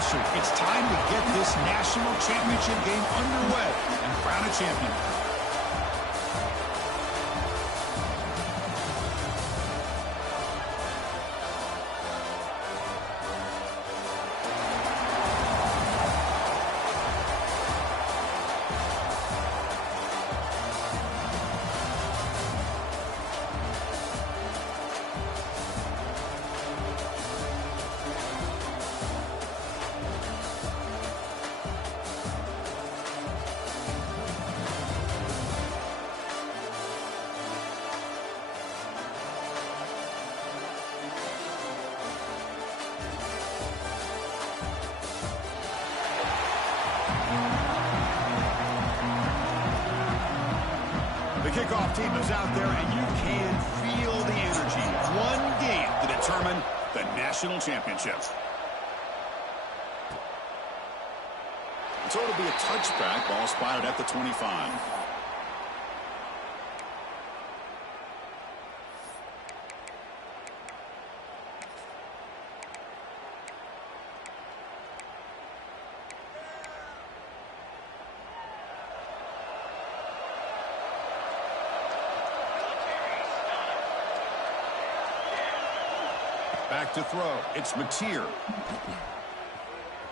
streak. It's time to get this national championship game underway and crown a champion. Kickoff team is out there, and you can feel the energy. One game to determine the national championship. So it'll be a touchback. Ball spotted at the 25. Back to throw. It's Mateer.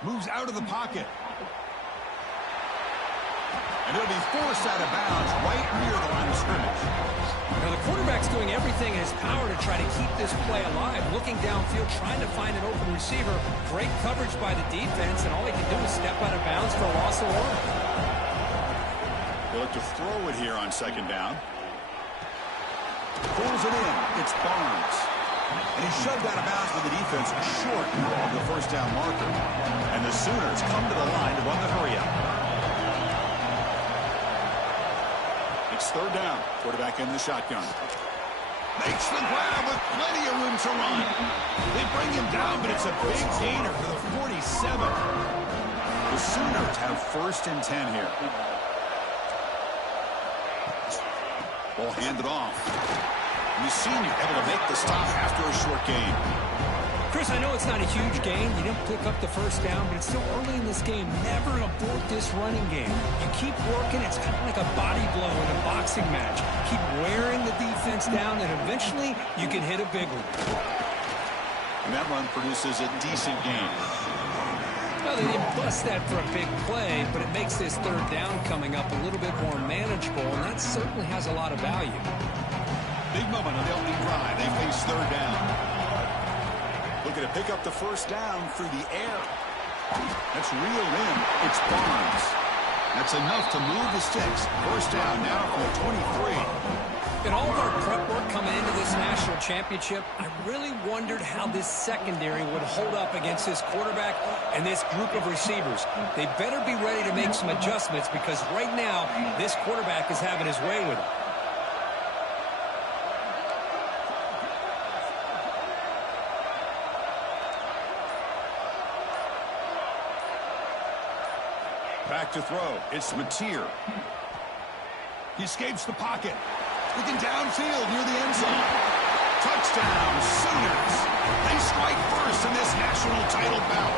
Moves out of the pocket. And it'll be forced out of bounds right near the line of scrimmage. Now the quarterback's doing everything in his power to try to keep this play alive. Looking downfield, trying to find an open receiver. Great coverage by the defense, and all he can do is step out of bounds for a loss of one. They'll look to throw it here on second down. Pulls it in. It's Barnes. And he's shoved out of bounds with the defense short of the first down marker. And the Sooners come to the line to run the hurry-up. It's third down. Quarterback in the shotgun. Makes the grab with plenty of room to run. They bring him down, but it's a big gainer for the 47. The Sooners have first and 10 here. Ball handed off. And the senior able to make the stop after a short gain. Chris, I know it's not a huge gain. You didn't pick up the first down, but it's still early in this game. Never abort this running game. You keep working. It's kind of like a body blow in a boxing match. Keep wearing the defense down, and eventually you can hit a big one. And that run produces a decent gain. Well, they didn't bust that for a big play, but it makes this third down coming up a little bit more manageable, and that certainly has a lot of value. Big moment on the opening drive. They face third down. Looking to pick up the first down through the air. That's reeled in. It's Barnes. That's enough to move the sticks. First down now from the 23. In all of our prep work coming into this national championship, I really wondered how this secondary would hold up against this quarterback and this group of receivers. They better be ready to make some adjustments because right now, this quarterback is having his way with it. Back to throw. It's Mateer. He escapes the pocket. Looking downfield near the end zone. Touchdown, Sooners. They strike first in this national title bout.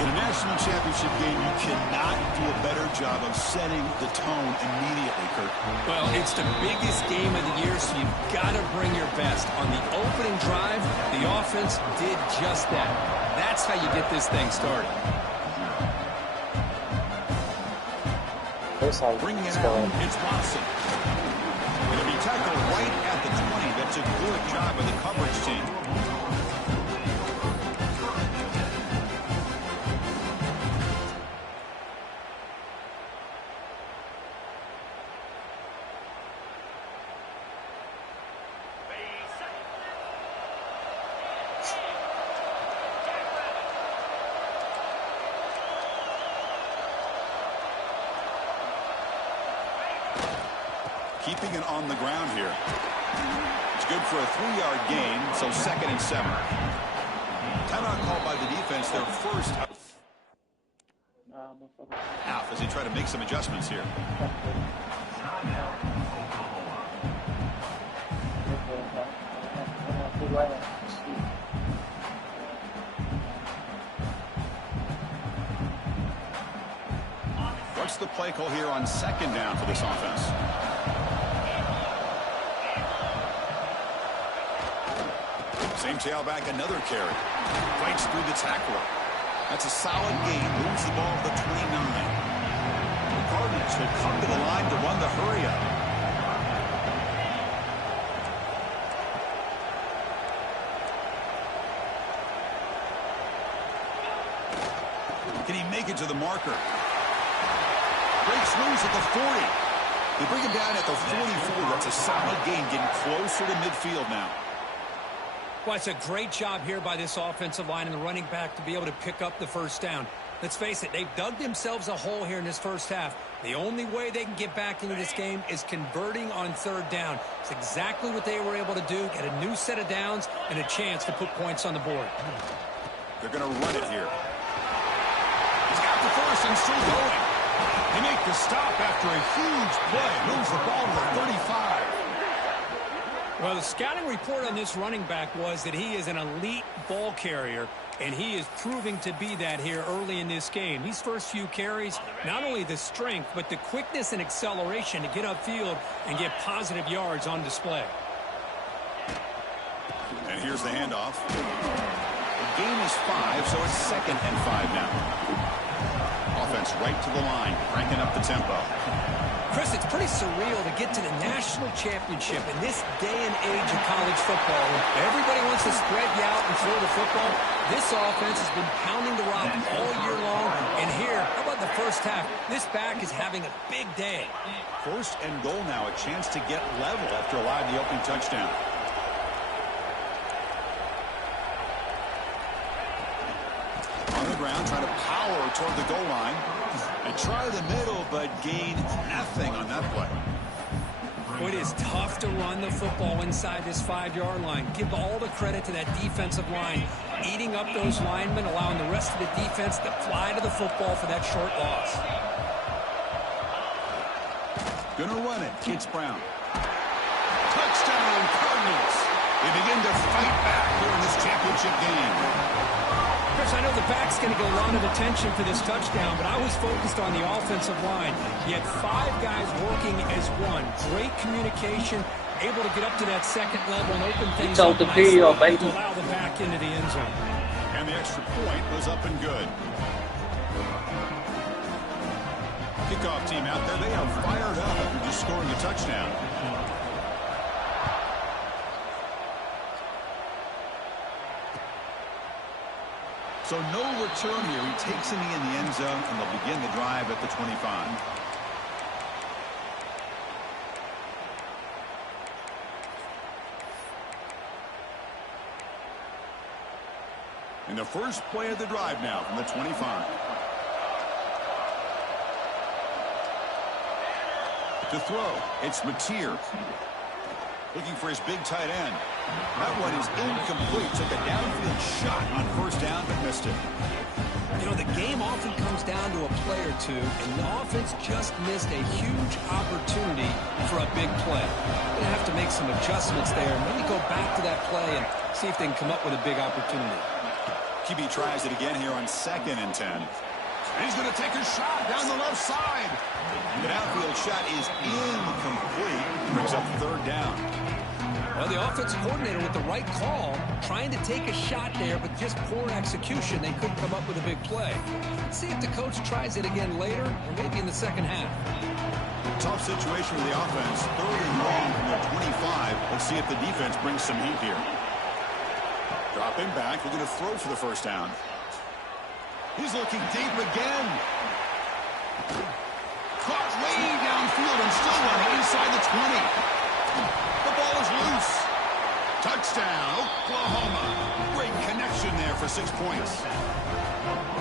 In a national championship game, you cannot do a better job of setting the tone immediately, Kurt. Well, it's the biggest game of the year, so you've got to bring your best. On the opening drive, the offense did just that. That's how you get this thing started. Bringing it out, it's Watson. It'll be tackled right at the 20. That's a good job of the coverage team. Keeping it on the ground here. It's good for a 3-yard gain, so 2nd and 7. Timeout called by the defense, their first half as they try to make some adjustments here. What's the play call here on second down for this offense? Same tailback, another carry. Fights through the tackler. That's a solid gain. Moves the ball to the 29. The Cardinals will come to the line to run the hurry-up. Can he make it to the marker? Breaks loose at the 40. They bring him down at the 44. That's a solid gain, getting closer to midfield now. Well, it's a great job here by this offensive line and the running back to be able to pick up the first down. Let's face it, they've dug themselves a hole here in this first half. The only way they can get back into this game is converting on third down. It's exactly what they were able to do, get a new set of downs and a chance to put points on the board. They're going to run it here. He's got the first and still going. They make the stop after a huge play. Moves the ball to the 35. Well, the scouting report on this running back was that he is an elite ball carrier, and he is proving to be that here early in this game. These first few carries, not only the strength, but the quickness and acceleration to get upfield and get positive yards on display. And here's the handoff. The game is 5, so it's 2nd and 5 now. Offense right to the line, cranking up the tempo. Chris, it's pretty surreal to get to the national championship in this day and age of college football. Everybody wants to spread you out and throw the football. This offense has been pounding the rock all year long. And here, how about the first half? This back is having a big day. 1st and goal now, a chance to get level after allowing the opening touchdown. On the ground, trying to power toward the goal line. And try the middle, but gain nothing on that play. Well, it is tough to run the football inside this 5-yard line. Give all the credit to that defensive line, eating up those linemen, allowing the rest of the defense to fly to the football for that short loss. Gonna run it. It's Brown. Touchdown, Cardinals. They begin to fight back here in this championship game. Chris, I know the back's going to get a lot of attention for this touchdown, but I was focused on the offensive line. You had 5 guys working as one. Great communication, able to get up to that second level and open things up nicely to allow the back into the end zone. And the extra point was up and good. Kickoff team out there, they are fired up after just scoring a touchdown. So no return here. He takes him in the end zone, and they'll begin the drive at the 25. And the first play of the drive now from the 25. To throw, it's Mateer. Looking for his big tight end. That one is incomplete. Took a downfield shot on first down, but missed it. You know, the game often comes down to a play or two, and the offense just missed a huge opportunity for a big play. They're going to have to make some adjustments there and maybe go back to that play and see if they can come up with a big opportunity. QB tries it again here on 2nd and 10. And he's going to take a shot down the left side. The downfield shot is incomplete. Brings up 3rd down. Well, the offensive coordinator with the right call, trying to take a shot there, but just poor execution. They couldn't come up with a big play. Let's see if the coach tries it again later, or maybe in the second half. Tough situation for the offense. 3rd and long from their 25. Let's see if the defense brings some heat here. Dropping back. We're going to throw for the first down. He's looking deep again. Caught way downfield and still running inside the 20. The ball is loose. Touchdown, Oklahoma. Great connection there for 6 points.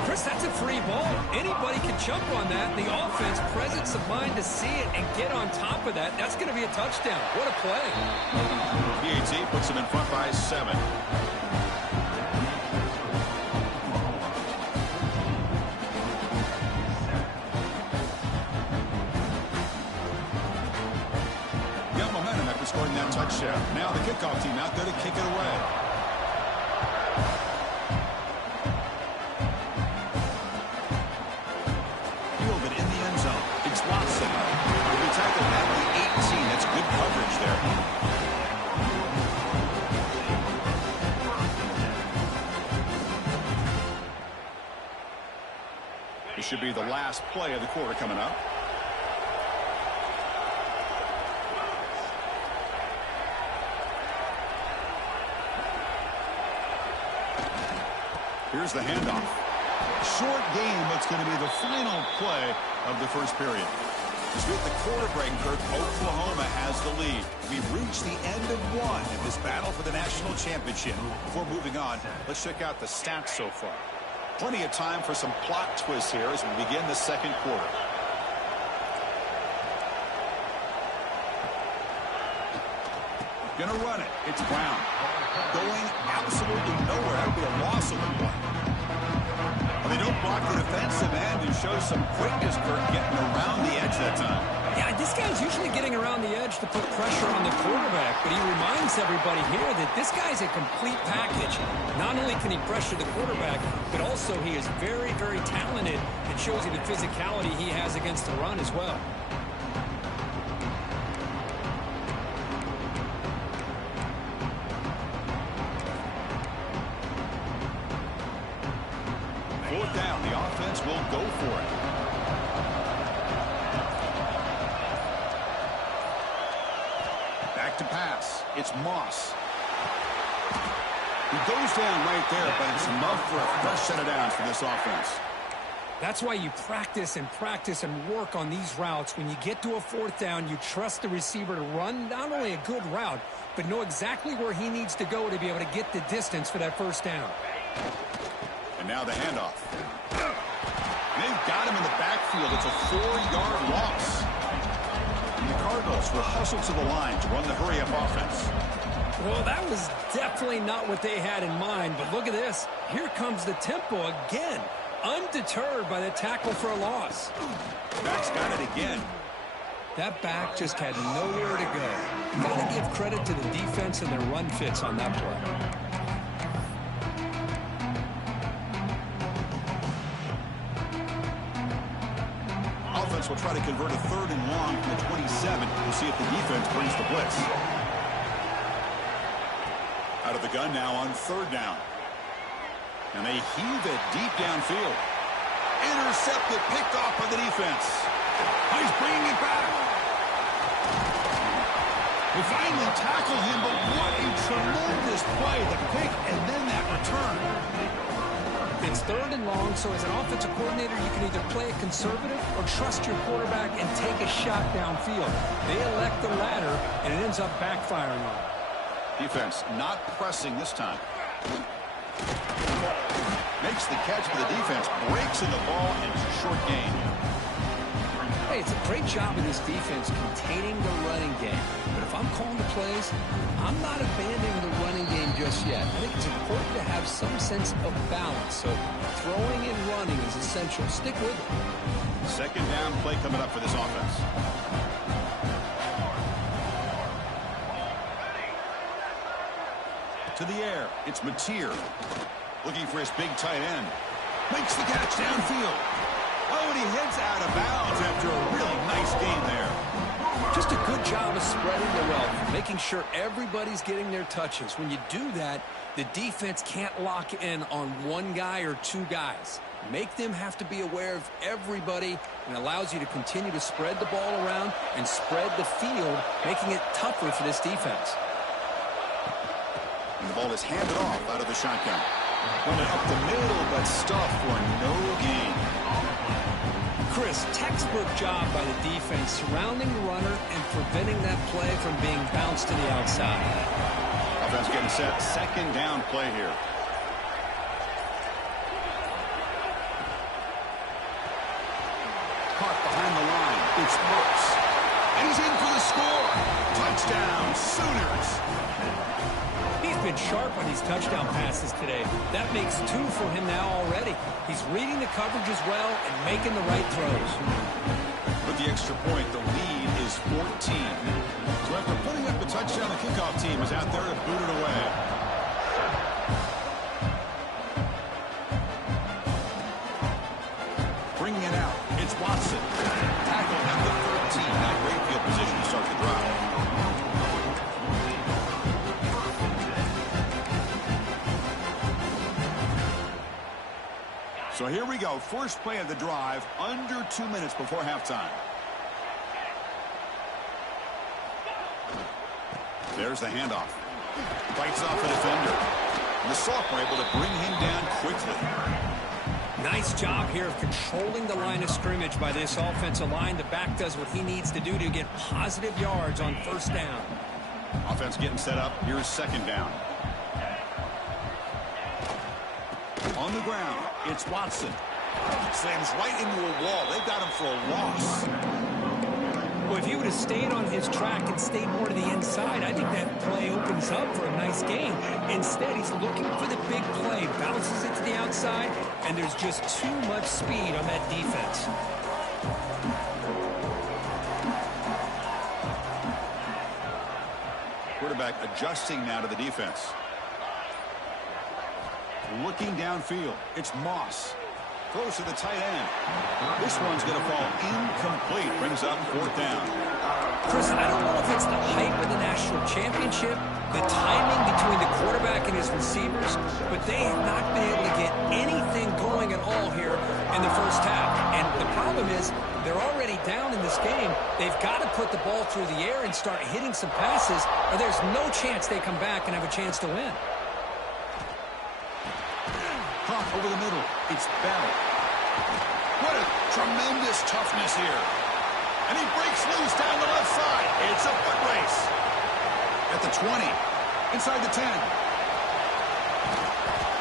Chris, that's a free ball. Anybody can jump on that. The offense, presence of mind to see it and get on top of that. That's going to be a touchdown. What a play. PAT puts them in front by 7. Scoring that touchdown. Now the kickoff team out there to kick it away. Field it in the end zone. This should be the last play of the quarter coming up. Here's the handoff. Short game, but it's going to be the final play of the first period. As we hit the quarter break, Kirk, Oklahoma has the lead. We've reached the end of one in this battle for the national championship. Before moving on, let's check out the stats so far. Plenty of time for some plot twists here as we begin the second quarter. Gonna run it. It's Brown. Going absolutely nowhere. That'll be a loss of the one. They don't block the defensive end and show some quickness, Kirk, getting around the edge that time. Yeah, this guy's usually getting around the edge to put pressure on the quarterback, but he reminds everybody here that this guy's a complete package. Not only can he pressure the quarterback, but also he is very, very talented. It shows you the physicality he has against the run as well. Fourth down, the offense will go for it. Back to pass. It's Moss. He goes down right there, but it's enough for a fresh set of downs for this offense. That's why you practice and practice and work on these routes. When you get to a fourth down, you trust the receiver to run not only a good route, but know exactly where he needs to go to be able to get the distance for that first down. And now the handoff. They've got him in the backfield. It's a 4-yard loss. And the Cardinals will hustle to the line to run the hurry-up offense. Well, that was definitely not what they had in mind, but look at this. Here comes the tempo again, undeterred by the tackle for a loss. Back's got it again. That back just had nowhere to go. Got to give credit to the defense and their run fits on that play. Will try to convert a 3rd and long from the 27. We'll see if the defense brings the blitz. Out of the gun now on 3rd down. And they heave it deep downfield. Intercepted, picked off by the defense. He's bringing it back. They finally tackled him, but what a tremendous play. The pick and then that return. It's 3rd and long, so as an offensive coordinator, you can either play it conservative or trust your quarterback and take a shot downfield. They elect the latter, and it ends up backfiring on them. Defense not pressing this time. Makes the catch for the defense, breaks in the ball, and it's a short gain. Hey, it's a great job of this defense containing the running game. But if I'm calling the plays, I'm not abandoning the running game just yet. I think it's important to have some sense of balance. So throwing and running is essential. Stick with it. Second down play coming up for this offense. To the air, it's Mateer. Looking for his big tight end. Makes the catch downfield. Oh, and he heads out of bounds after a really nice game there. Just a good job of spreading the wealth, making sure everybody's getting their touches. When you do that, the defense can't lock in on one guy or two guys. Make them have to be aware of everybody, and allows you to continue to spread the ball around and spread the field, making it tougher for this defense. And the ball is handed off out of the shotgun. Running up the middle, but stuffed for no gain. Chris, textbook job by the defense surrounding the runner and preventing that play from being bounced to the outside. Offense getting set. Second down play here. Caught behind the line. It's Brooks. And he's in for the score. Touchdown, Sooners. He's been sharp on these touchdown passes today. That makes 2 for him now already. He's reading the coverage as well and making the right throws. With the extra point, the lead is 14. So after putting up a touchdown, the kickoff team is out there to boot it away. Bringing it out, it's Watson. Tackled at the 13. Not great field position to start the drive. So here we go. First play of the drive, under 2 minutes before halftime. There's the handoff. Fights off a defender. And the Sophomore able to bring him down quickly. Nice job here of controlling the line of scrimmage by this offensive line. The back does what he needs to do to get positive yards on first down. Offense getting set up. Here's second down. On the ground, it's Watson. Slams right into a wall. They've got him for a loss. Well, if he would have stayed on his track and stayed more to the inside, I think that play opens up for a nice game. Instead, he's looking for the big play, bounces it to the outside, and there's just too much speed on that defense. Quarterback adjusting now to the defense. Looking downfield, it's Moss. Throws to the tight end. This one's going to fall incomplete. Brings up fourth down. Chris, I don't know if it's the hype of the national championship, the timing between the quarterback and his receivers, but they have not been able to get anything going at all here in the first half. And the problem is they're already down in this game. They've got to put the ball through the air and start hitting some passes, or there's no chance they come back and have a chance to win. Over the middle, it's Bell. What a tremendous toughness here. And he breaks loose down the left side. It's a foot race. At the 20, inside the 10.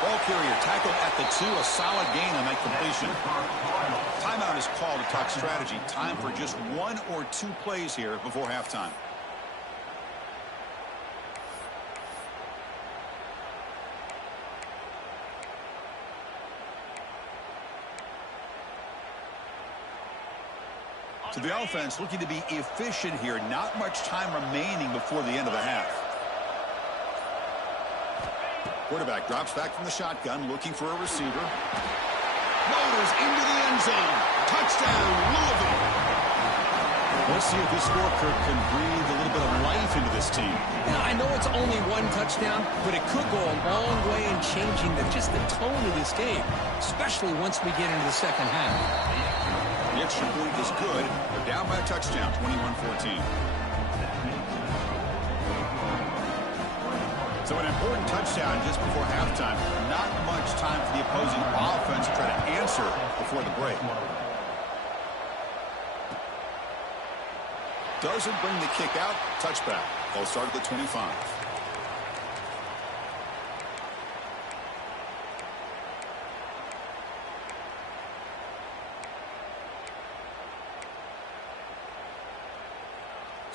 Ball carrier tackled at the 2, a solid gain on that completion. Timeout is called to talk strategy. Time for just 1 or 2 plays here before halftime. So the offense looking to be efficient here. Not much time remaining before the end of the half. Quarterback drops back from the shotgun, looking for a receiver. Motors into the end zone. Touchdown, Louisville. Let's see if this scorecard can breathe a little bit of life into this team. Now, I know it's only 1 touchdown, but it could go a long way in changing just the tone of this game, especially once we get into the second half. The extra point is good. They're down by a touchdown, 21-14. So an important touchdown just before halftime. Not much time for the opposing offense to try to answer before the break. Doesn't bring the kick out. Touchback. They'll start at the 25.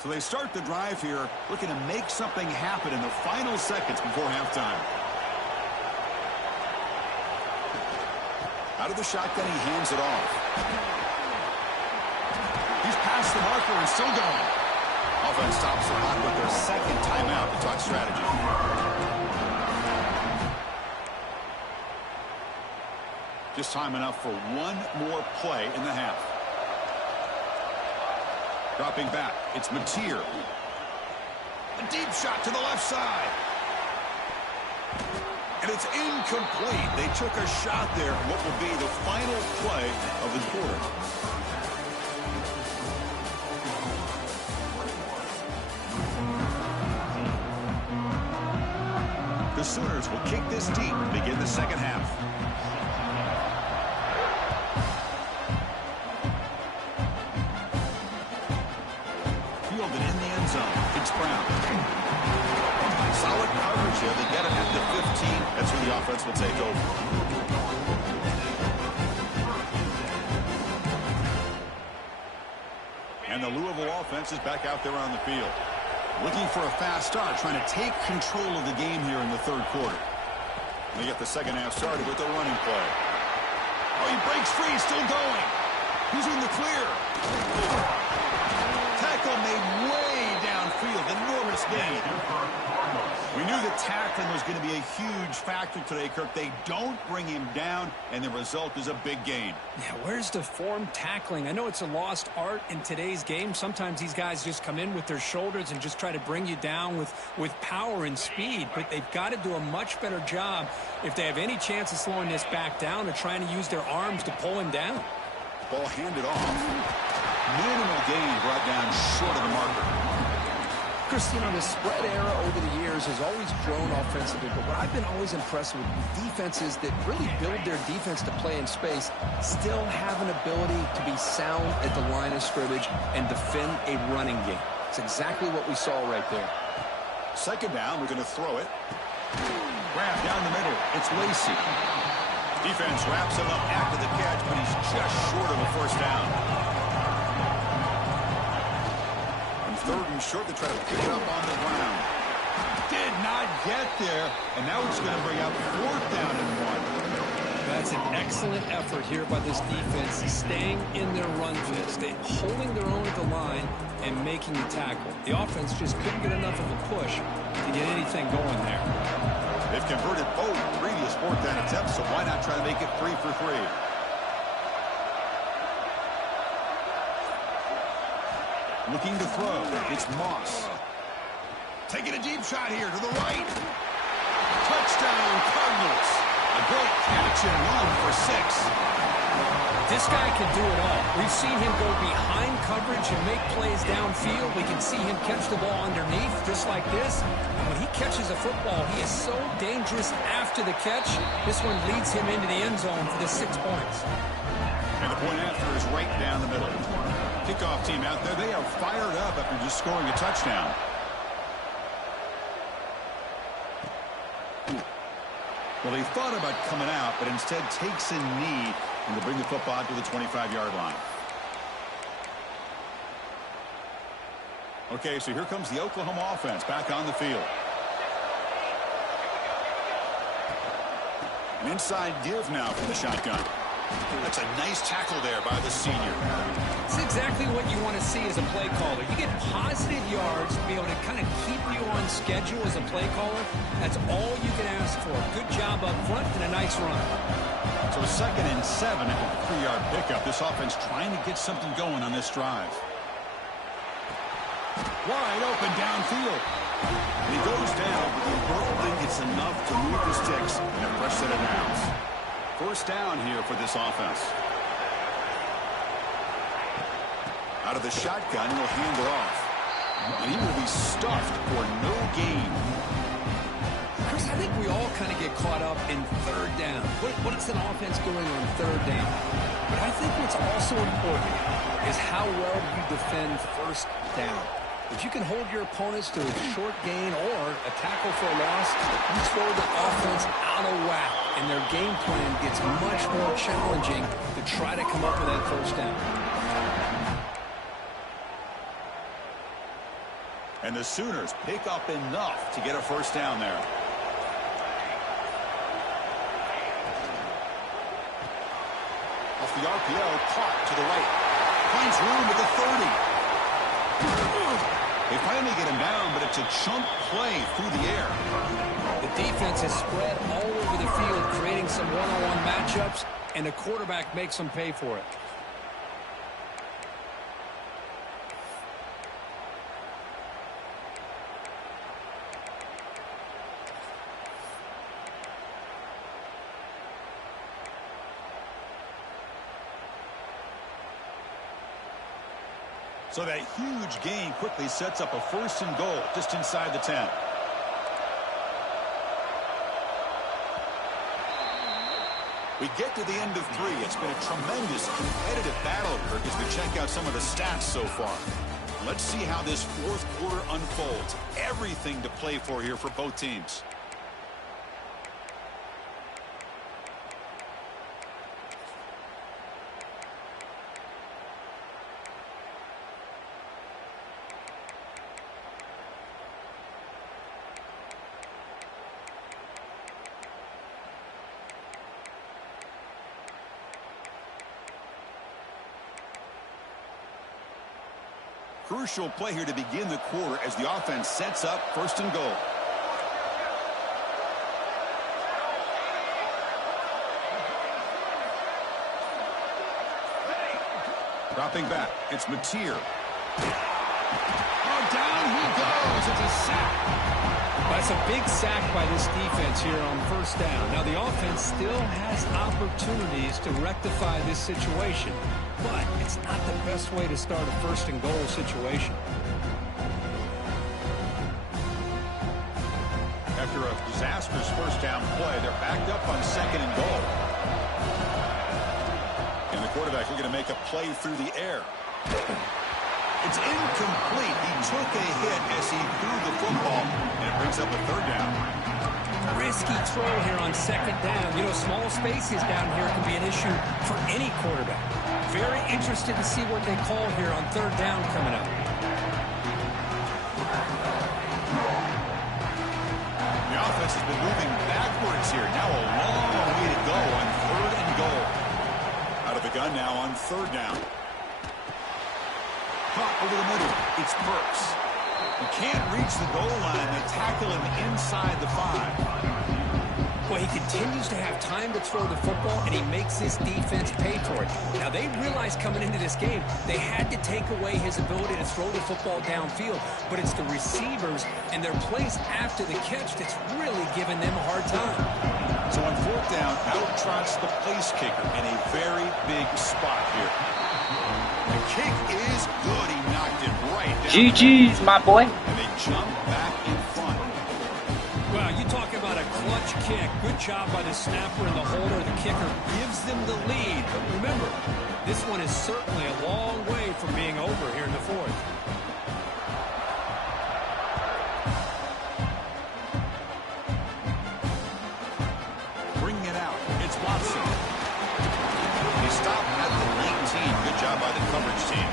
So they start the drive here, looking to make something happen in the final seconds before halftime. Out of the shotgun, he hands it off. He's past the marker and still going. Offense stops the clock with their second timeout to talk strategy. Just time enough for 1 more play in the half. Dropping back, it's Mateer. A deep shot to the left side. And it's incomplete. They took a shot there, what will be the final play of the quarter. The Sooners will kick this deep to begin the second half. Solid coverage here. They get it at the 15. That's where the offense will take over. And the Louisville offense is back out there on the field. Looking for a fast start, trying to take control of the game here in the third quarter. They get the second half started with a running play. Oh, he breaks free, still going. He's in the clear. Tackle made way downfield. Enormous gain. We knew that tackling was going to be a huge factor today, Kirk. They don't bring him down, and the result is a big gain. Yeah, where's the form tackling? I know it's a lost art in today's game. Sometimes these guys just come in with their shoulders and just try to bring you down with power and speed, but they've got to do a much better job if they have any chance of slowing this back down or trying to use their arms to pull him down. Ball handed off. Minimal gain brought down short of the marker. Chris, you know, the spread era over the years has always grown offensively, but what I've been always impressed with defenses that really build their defense to play in space still have an ability to be sound at the line of scrimmage and defend a running game. It's exactly what we saw right there. Second down, we're going to throw it. Grab down the middle. It's Lacey. Defense wraps him up after the catch, but he's just short of a first down. Third and short to try to pick it up on the ground. Did not get there, and now it's going to bring up fourth down and 1. That's an excellent effort here by this defense, staying in their run fist, holding their own at the line and making the tackle. The offense just couldn't get enough of a push to get anything going there. They've converted both previous fourth down attempts, so why not try to make it 3 for 3? Looking to throw. It's Moss. Taking a deep shot here to the right. Touchdown, Cardinals. A great catch and run for 6. This guy can do it all. We've seen him go behind coverage and make plays downfield. We can see him catch the ball underneath just like this. And when he catches a football, he is so dangerous after the catch. This one leads him into the end zone for the 6 points. And the point after is right down the middle. Kickoff team out there, they are fired up after just scoring a touchdown. Well, they thought about coming out, but instead takes a knee and to bring the football to the 25-yard line. Okay, so here comes the Oklahoma offense back on the field. An inside give now from the shotgun. That's a nice tackle there by the senior. It's exactly what you want to see as a play caller. You get positive yards to be able to kind of keep you on schedule as a play caller. That's all you can ask for. Good job up front and a nice run. So a 2nd and 7 after the 3-yard pickup. This offense trying to get something going on this drive. Wide open downfield. And he goes down, but the important thing, it's enough to move the sticks in a fresh set of downs. First down here for this offense. Out of the shotgun, he'll hand it off. And he will be stuffed for no gain. Chris, I think we all kind of get caught up in third down. What is an offense doing on third down? But I think what's also important is how well you defend first down. If you can hold your opponents to a short gain or a tackle for a loss, you throw the offense out of whack, and their game plan gets much more challenging to try to come up with that first down. And the Sooners pick up enough to get a first down there. Off the RPO, caught to the right. Finds room at the 30. They finally get him down, but it's a chunk play through the air. The defense is spread all over the field, creating some one-on-one matchups, and the quarterback makes them pay for it. So that huge gain quickly sets up a 1st and goal just inside the 10. We get to the end of 3. It's been a tremendous competitive battle, Kirk, as we check out some of the stats so far. Let's see how this 4th quarter unfolds. Everything to play for here for both teams. Crucial play here to begin the quarter as the offense sets up first and goal. Dropping back, it's Mateer. Oh, down he goes. It's a sack. That's a big sack by this defense here on first down. Now, the offense still has opportunities to rectify this situation, but it's not the best way to start a first and goal situation. After a disastrous first down play, they're backed up on second and goal. And the quarterback looking to make a play through the air. It's incomplete. He took a hit as he threw the football, and it brings up a third down. Risky throw here on second down. You know, small spaces down here can be an issue for any quarterback. Very interested to see what they call here on third down coming up. The offense has been moving backwards here. Now a long way to go on third and goal. Out of the gun now on third down. Caught over the middle. It's Burks. He can't reach the goal line. They tackle him inside the 5. Well, he continues to have time to throw the football, and he makes this defense pay for it. Now, they realized coming into this game they had to take away his ability to throw the football downfield, but it's the receivers and their plays after the catch that's really giving them a hard time. So on fourth down, out trots the place kicker in a very big spot here. The kick is good. He knocked it right down. GG's, my boy. And they jump back in front. Well, you talk about a clutch kick. Good job by the snapper and the holder. The kicker gives them the lead. But remember, this one is certainly a long way from being over here in the fourth. Bringing it out. It's Watson. He stopped at the 19. Good job by the coverage team.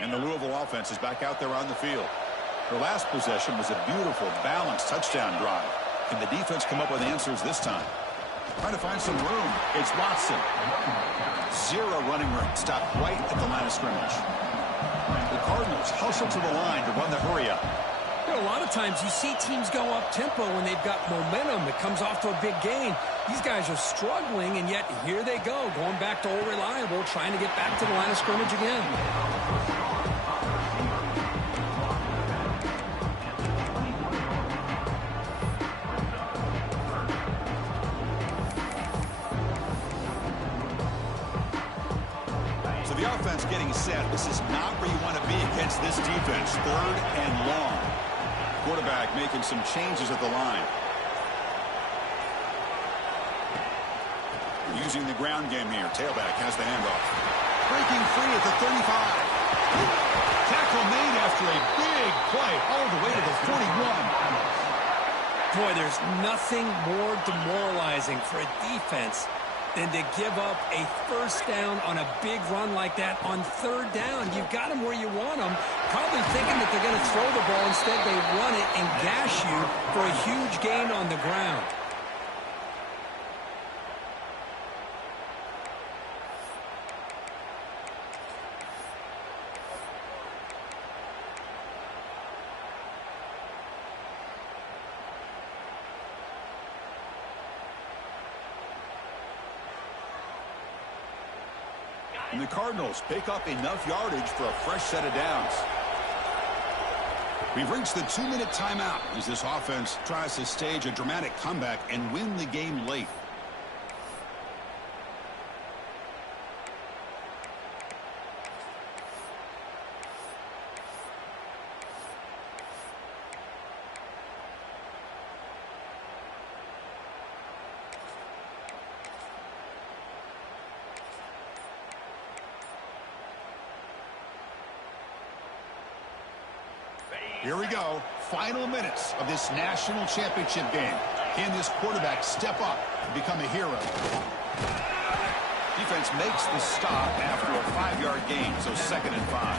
And the Louisville offense is back out there on the field. Their last possession was a beautiful, balanced touchdown drive. Can the defense come up with answers this time? Trying to find some room. It's Watson. Zero running room. Stopped right at the line of scrimmage. The Cardinals hustle to the line to run the hurry-up. You know, a lot of times you see teams go up-tempo when they've got momentum. It comes off to a big gain. These guys are struggling, and yet here they go, going back to old reliable, trying to get back to the line of scrimmage again. So the offense getting set. This is not where you want to be against this defense. Third and long. Quarterback making some changes at the line. Using the ground game here. Tailback has the handoff. Breaking free at the 35. Tackle made after a big play all the way to the 41. Boy, there's nothing more demoralizing for a defense than to give up a first down on a big run like that on third down. You've got them where you want them, probably thinking that they're going to throw the ball. Instead, they run it and gash you for a huge gain on the ground. And the Cardinals pick up enough yardage for a fresh set of downs. We've reached the 2-minute timeout as this offense tries to stage a dramatic comeback and win the game late. Here we go. Final minutes of this national championship game. Can this quarterback step up and become a hero? defense makes the stop after a 5-yard gain, so 2nd and 5.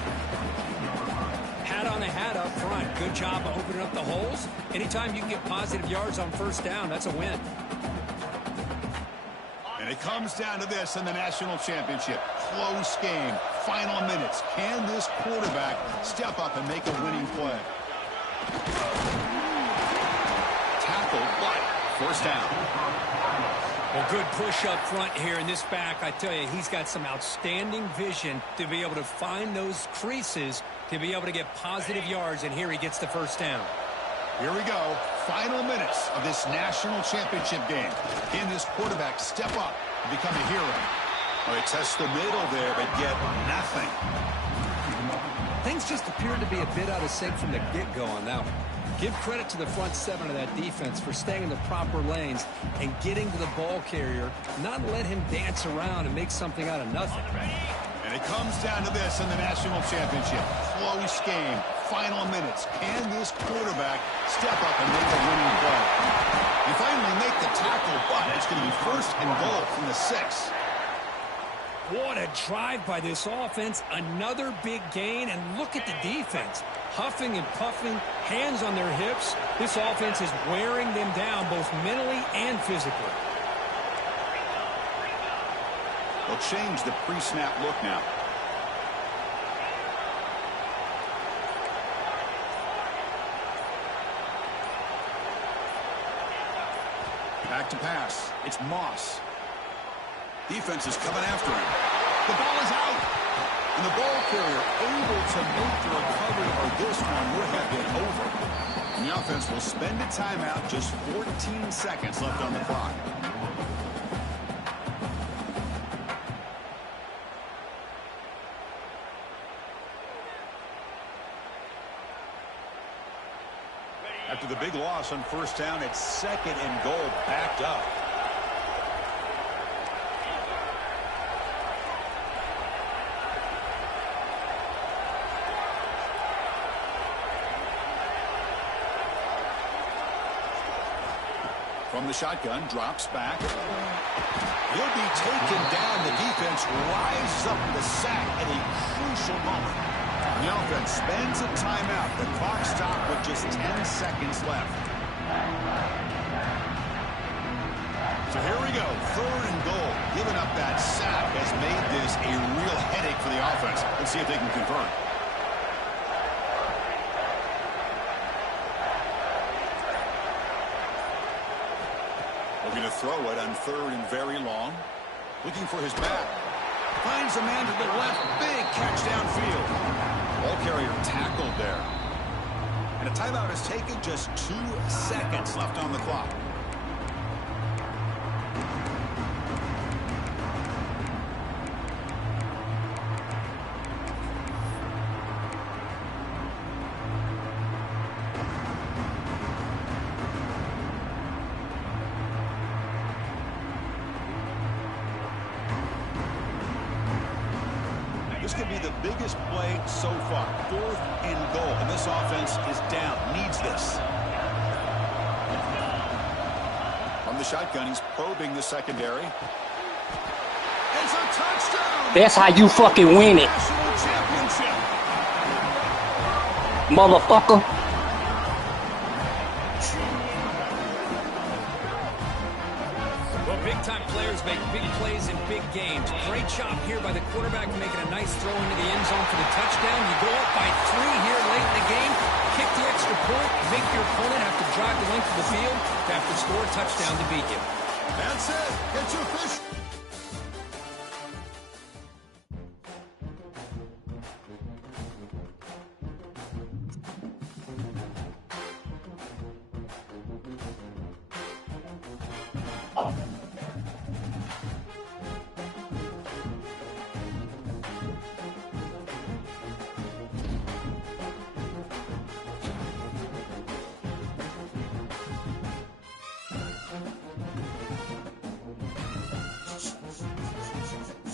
Hat on a hat up front. Good job of opening up the holes. Anytime you can get positive yards on 1st down, that's a win. And it comes down to this in the national championship. Close game. Final minutes. Can this quarterback step up and make a winning play? Tackled, but 1st down. Well, good push up front here in this back. I tell you, he's got some outstanding vision to be able to find those creases to be able to get positive yards, and here he gets the 1st down. Here we go. Final minutes of this national championship game. Can this quarterback step up and become a hero? Well, they test the middle there, but get nothing. Things just appeared to be a bit out of sync from the get-go on that one. Give credit to the front 7 of that defense for staying in the proper lanes and getting to the ball carrier, not let him dance around and make something out of nothing. And it comes down to this in the national championship. Close game. Final minutes. Can this quarterback step up and make a winning play? You finally make the tackle, but it's going to be 1st and goal from the 6. What a drive by this offense. Another big gain, and look at the defense. Huffing and puffing, hands on their hips. This offense is wearing them down both mentally and physically. They'll change the pre-snap look now. Back to pass. It's Moss. Defense is coming after him. The ball is out. And the ball carrier able to make the recovery, or this one would have been over. And the offense will spend a timeout, just 14 seconds left on the clock. After the big loss on 1st down, it's 2nd and goal, backed up. From the shotgun, drops back. He'll be taken down. The defense rises up the sack at a crucial moment. The offense spends a timeout. The clock stopped with just 10 seconds left. So here we go. 3rd and goal. Giving up that sack has made this a real headache for the offense. Let's see if they can convert. Looking to throw it on 3rd and very long. Looking for his back. Finds a man to the left. Big catch downfield. Ball carrier tackled there. And a timeout is taken. Just 2 seconds left on the clock. This could be the biggest play so far. 4th and goal. And this offense is down. Needs this. From the shotgun, he's probing the secondary. It's a touchdown! That's how you fucking win it, National championship. motherfucker. Well, big-time players make big plays in big games. Great job here by the quarterback making a nice throw into the end zone for the touchdown. You go up by 3 here late in the game, kick the extra point, make your opponent have to drive the length of the field to have to score a touchdown to beat you. That's it. It's official.